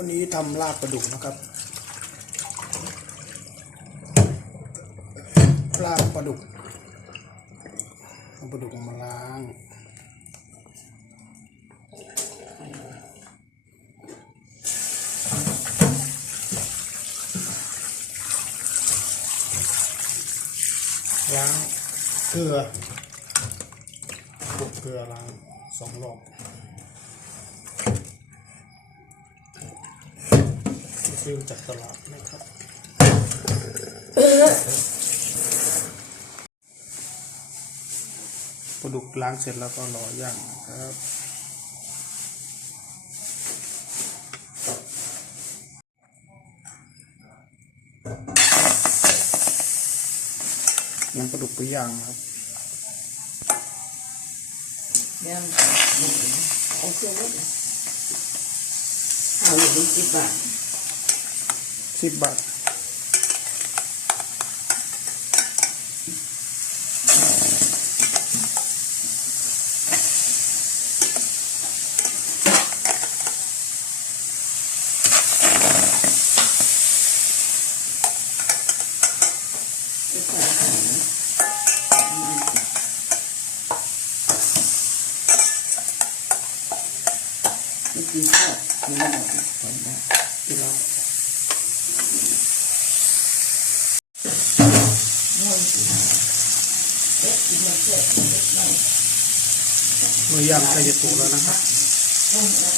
วันนี้ทำลาบปลาดุกนะครับ ลาบปลาดุกปลาดุกมาล้างล้างเกลือปลุกเกลือล้างสองรอบ ซื้อจากตลาดนะครับปลาดุกล้างเสร็จแล้วก็รอย่างนะครับน้ำปลาดุกไปย่างครับยังเอาเครื่องรถเอาอยู่ดีสิบบาท สิบบาทสิบบาทขายนะมันกินข้าวกินอะไรขายได้กินแล้วม่วนกินเอ๊ะกินมันเจ็บเล็กน้อย เมื่อย่างใกล้จะสุกแล้วนะครับ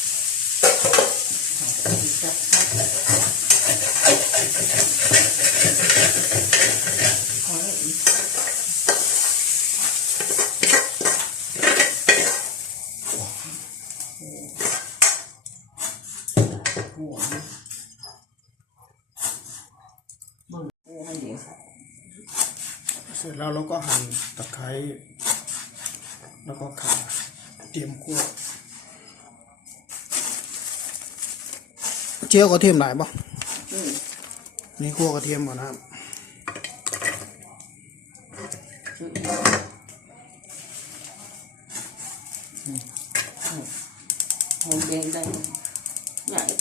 เสร็จแล้วเราก็หั่นตะไคร้แล้วก็ข่าเตรียมคั่วเจียวกระเทียมหลายป่ะนี่คั่วกระเทียมก่อนนะครับ hồn đen đây nhảy có hình hay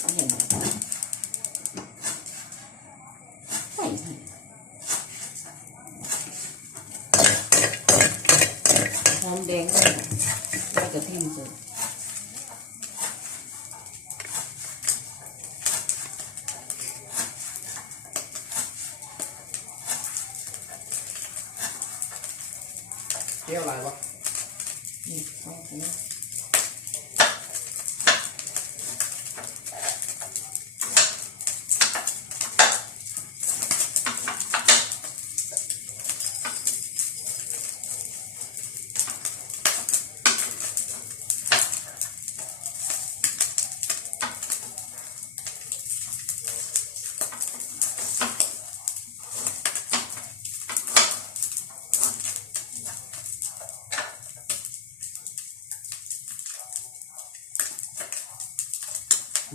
hồn đen đây đây cả thêm rồi เจียวหลายป่ะ Ừ,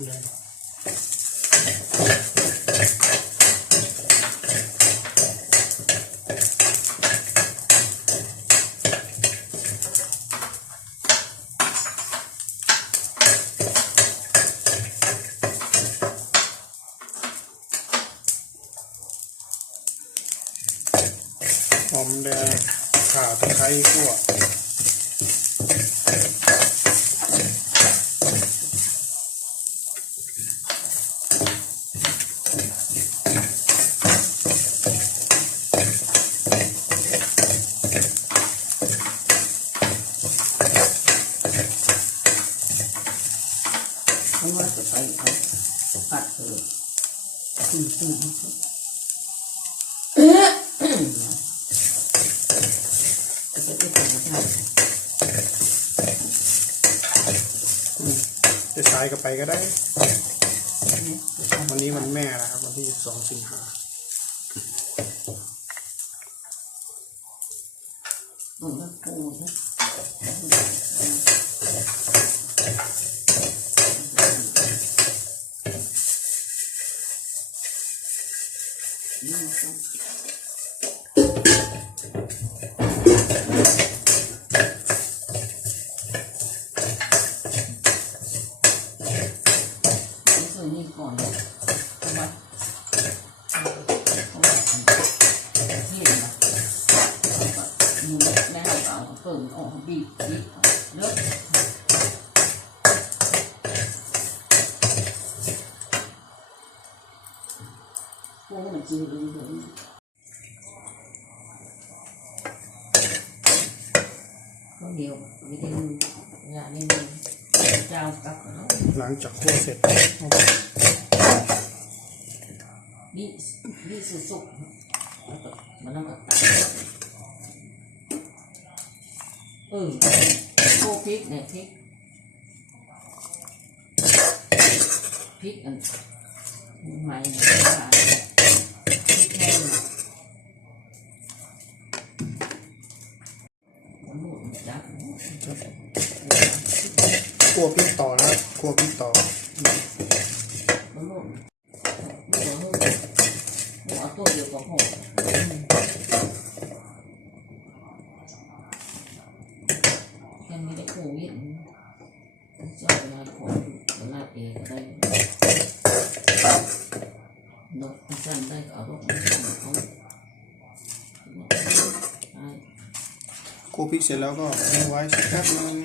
रहेगा ว่าจะไปเขาปัดเลยตื่นตื่นจะไปทำอะไจะใช้ก็ไปก็ได้ วันนี้มันแม่นะครับ วันที่ 12 สิงหา นี่ส่วนนี้ก่อนนะเอาไว้เอาไว้ที่ไหนนะหนูแม่ให้เอาเปิดออกบีบบีบเลิกพวกมันจีรีเลยเขาเดียววิธีงานนี้เจ้ากลับแล้ว หลังจากคั่วเสร็จ นี่นี่สุกๆแล้วก็มันต้องตัดเออโคพริกเนี่ยพริกพ ริกอันใหม่เนี่ยว่าพริกแห้งมันหมดจักลัวพริกต่อนะครับคั่วพริกต่อ มันหมดไม่เหลือหัวหัวตัวเดียวกับหัวยังไม่ได้โควิดเจ้าเวลาของเวลาเองก็ได้นกสั้นได้ก็เอาลูกมาส่งเขาใช่ คั่วพริก เสร็จแล้วก็ทิ้งไว้สักแป๊บนึง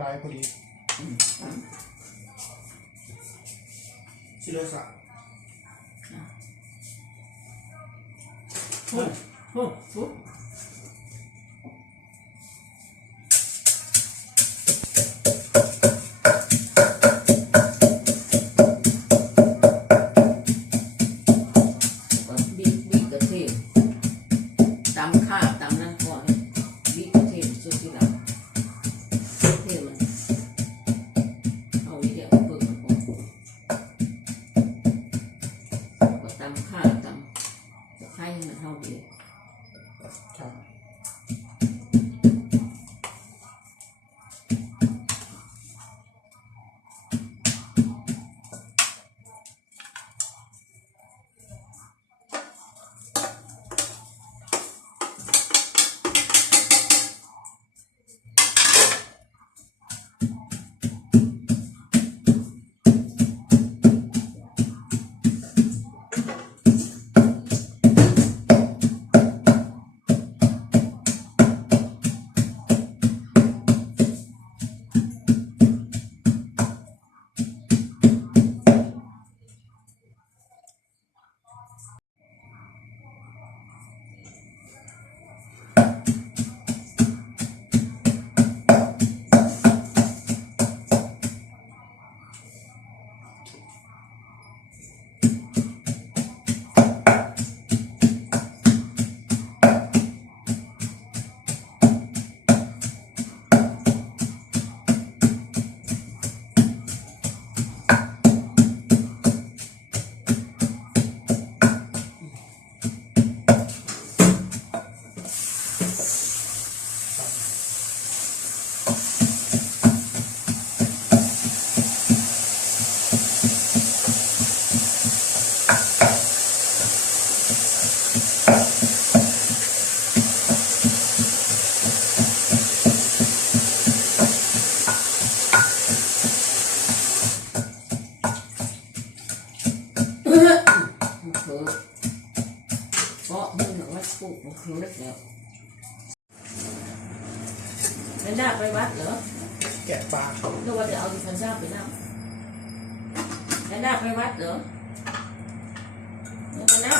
ลายพอดีอืมอืมชิโรสะโเหรอแกะปลานึกว่าจะเอาดิฉันทราบไปนั่งไม่น่าไปวัดเหรอไม่น่า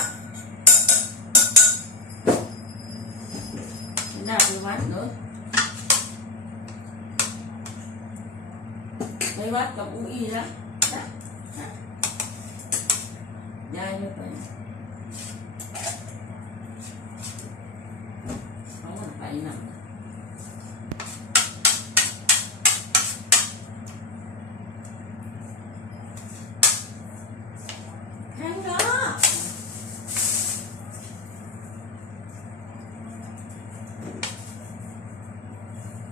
ไม่น่าไปวัดเหรอไปวัดกับอุ้ยนะนะนะยายไม่ไปเขามันไปนั่ง แทงเนาะ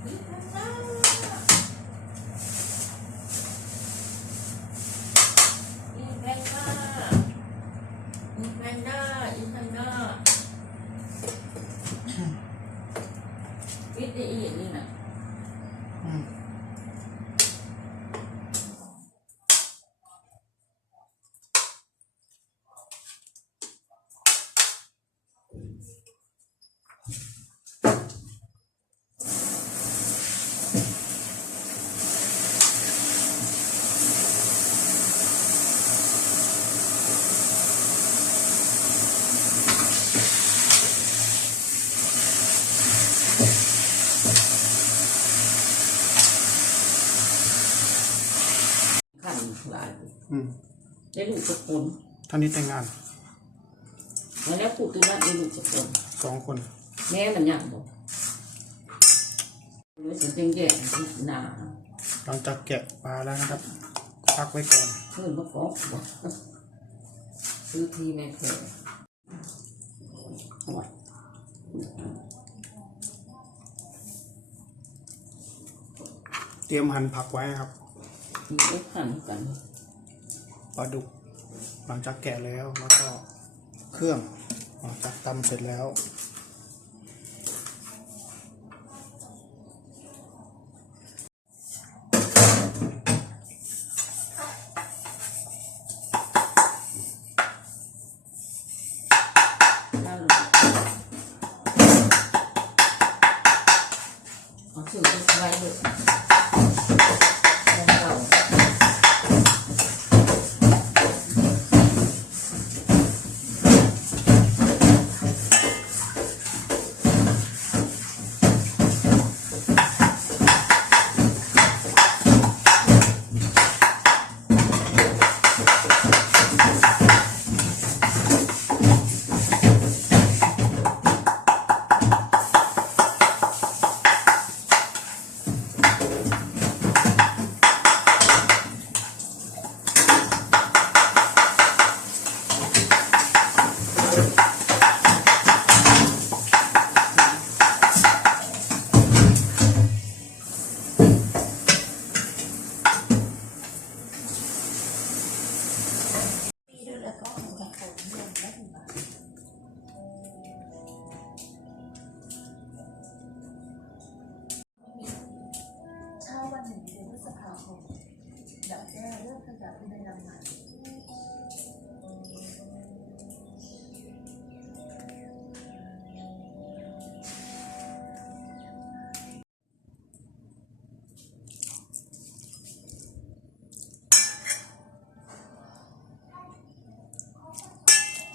อีแพนด้าอีแพนด้าอีแพนด้าอีแพนด้าวิทย์อีนี่นะ อืม ขันหลาน อืมได้ลูกสักคนท่านนี้แต่งงานวันนี้พูดตัวนั้นได้ลูกสักคนสองคนแม่มันยังบอกหรือสิเป็นแย่ที่หนาหลังจากแกะปลาแล้วนะครับ พักไว้ก่อนเพื่อนมาฟ้องบอกซื้อทีแม่แค่โอ้ยเตรียมหั่นผักไว้นะครับ มีไอ้ขันกัน ปลาดุก หลังจากแกะแล้วแล้วก็เครื่องหลังจากตำเสร็จแล้ว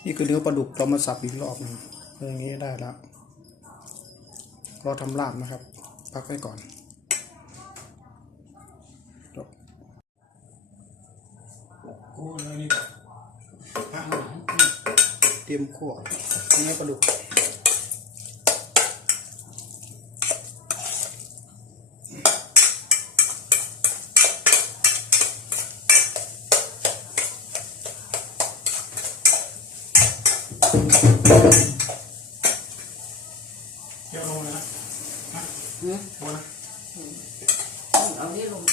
นี่คือเนื้อปลาดุกเรามาสับอีกรอบนึงอย่างนี้ได้แล้วรอทำลาบนะครับ พักไว้ก่อนจบเตรียมขั่วเนื้อปลาดุก เดี๋ยวลงเลย นะหืมลงนะเอานี่ลง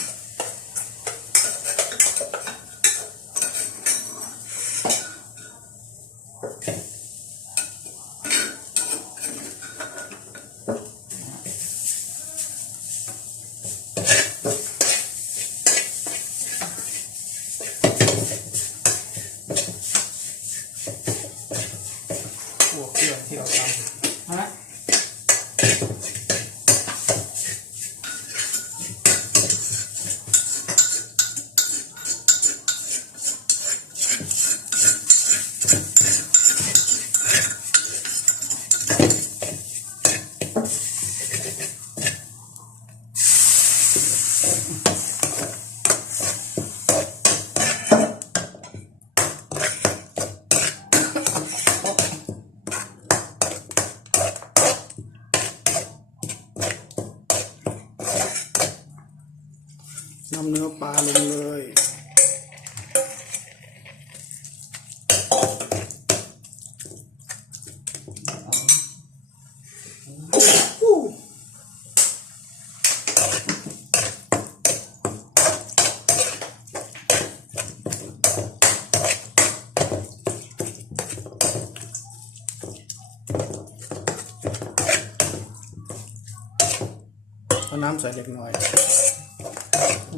เอาน้ำใส่เล็กน้อย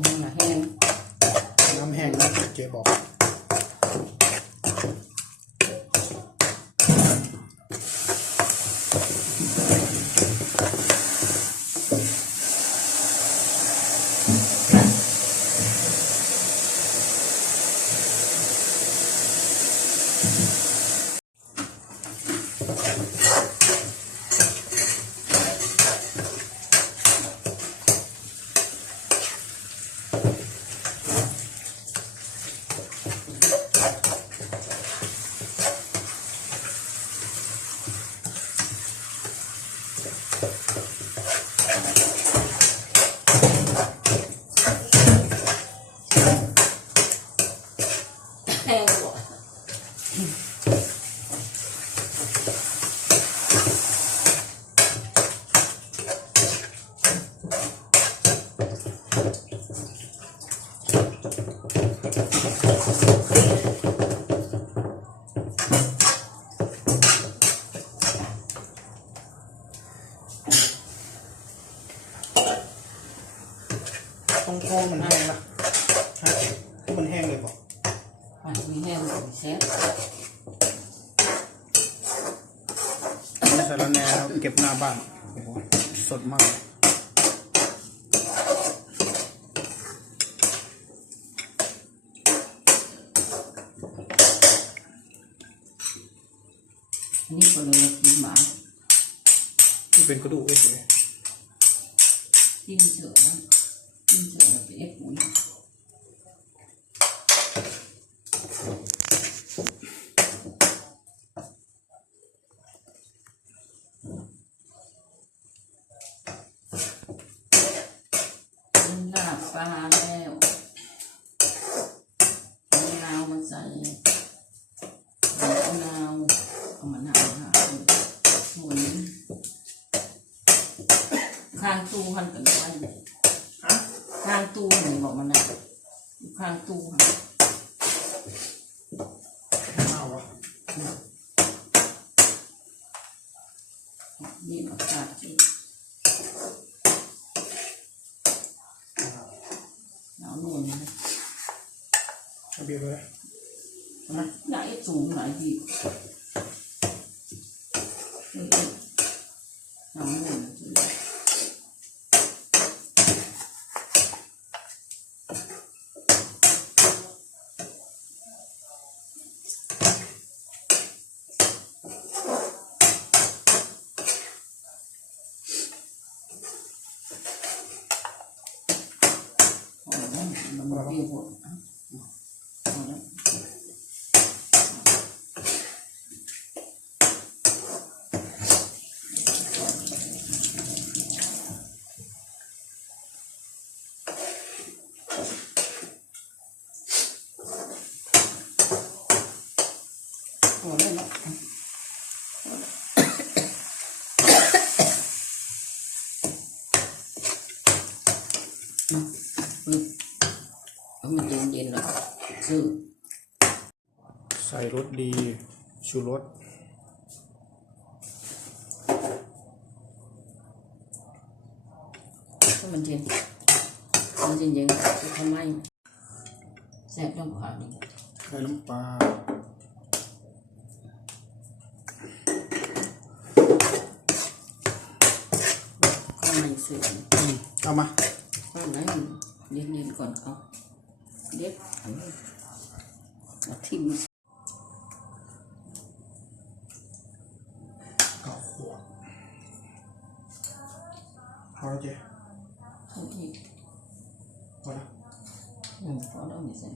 มันละแห้งน้ำแห้งนะเจ๊บอก สารแหนครับเก็บหน้าบ้านโอ้โหสดมาก อันนี้ก็เลยกินหมาที่เป็นกระดูกเฉย กินเสือนะกินเสือไปเอ็ดปุ๋ยกินลาบปลาแล้วเอามะนาวมาใส่เอามะนาวเอามะนาวหาหมุน ข้างตู้หันกันไว้ๆฮะข้างตู้หนึ่งบอกมันนะอยู่ข้างตู้ค่ะ ข้าววะ นี่อากาศสิเอาหน่วยนะ เอาเบียร์เลย นะไหนสูงไหนดีเออเอาหน่วยนะสิ พอ แล้วมันเปรี้ยวหมดอะพอแล้ว พอแล้วเนาะปึ๊บเอามันเย็นๆแล้วซื้อ ใส่รสดี ชูรสถ้ามันเย็นมันเย็นๆจะทำไมแซ่บต้องผ่านนี่ใส่น้ำปลาข้างในเสืออืมเอามาข้างในมันเย็นๆก่อนเอาเด็ดอันนี้มาทิ่ม พอแล้วเจ๊เอาอีกพอแล้วอืมพอแล้วไม่ใส่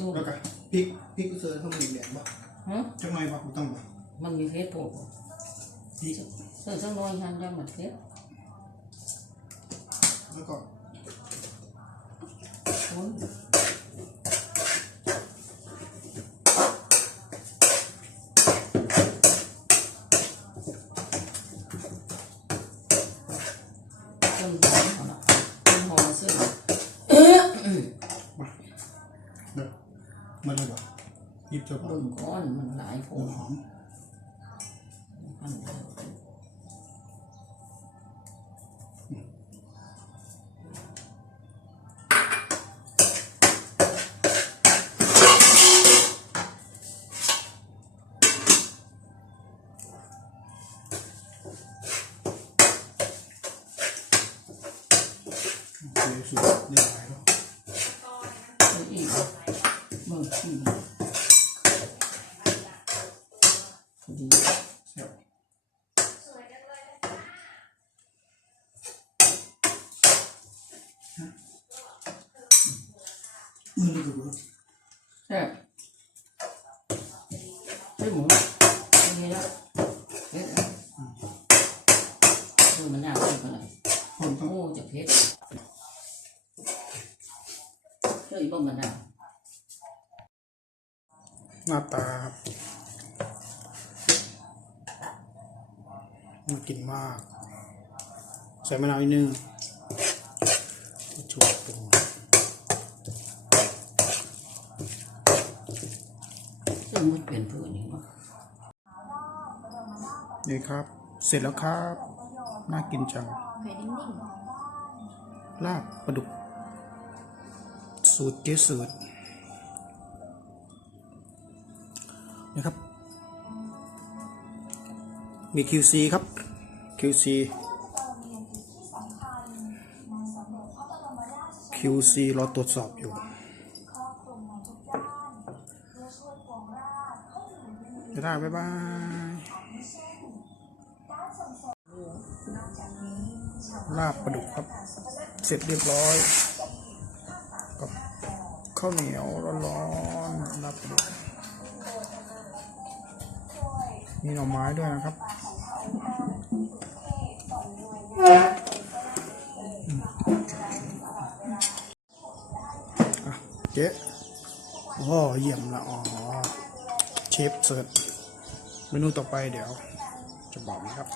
ลูกแล้วก็พริกพริกก็เสือต้องมีแดงบ่ ฮะ จังไรบ่ไม่ต้องบ่ มันมีเพชรโผล่ พริก เออสักหน้อยหันได้หมดเพชร แล้วก็ คน จนหอมเอาละจนหอมซึ่ง มาเด้อมาเลยบ่หยิบเจ้าบ่ เบิ่งก้อน มันหลายโผหัวหอมอันเดียวเดี๋ยวสูตรเรียบร้อยแล้ว หน้าตาครับน่ากินมาก ใส่มะนาวอีกนึงชุบปรุงซึ่งมันเปลี่ยนเพื่อนนี่วะนี่ครับ เสร็จแล้วครับ น่ากินจังเวดิ้งนิ่งลาบปลาดุก สูตรเจ๊สูตร นะครับ มี QC ครับ QC QC รอตรวจสอบอยู่จะได้บ๊ายบายลาบปลาดุกครับ เสร็จเรียบร้อยกับข้าวเหนียวร้อนๆลาบปลาดุก มีหน่อไม้ด้วยนะครับเจ๊โอ้เยี่ยมละอ๋อเชฟเสิร์ฟเมนูต่อไปเดี๋ยว จะบอกนะครับ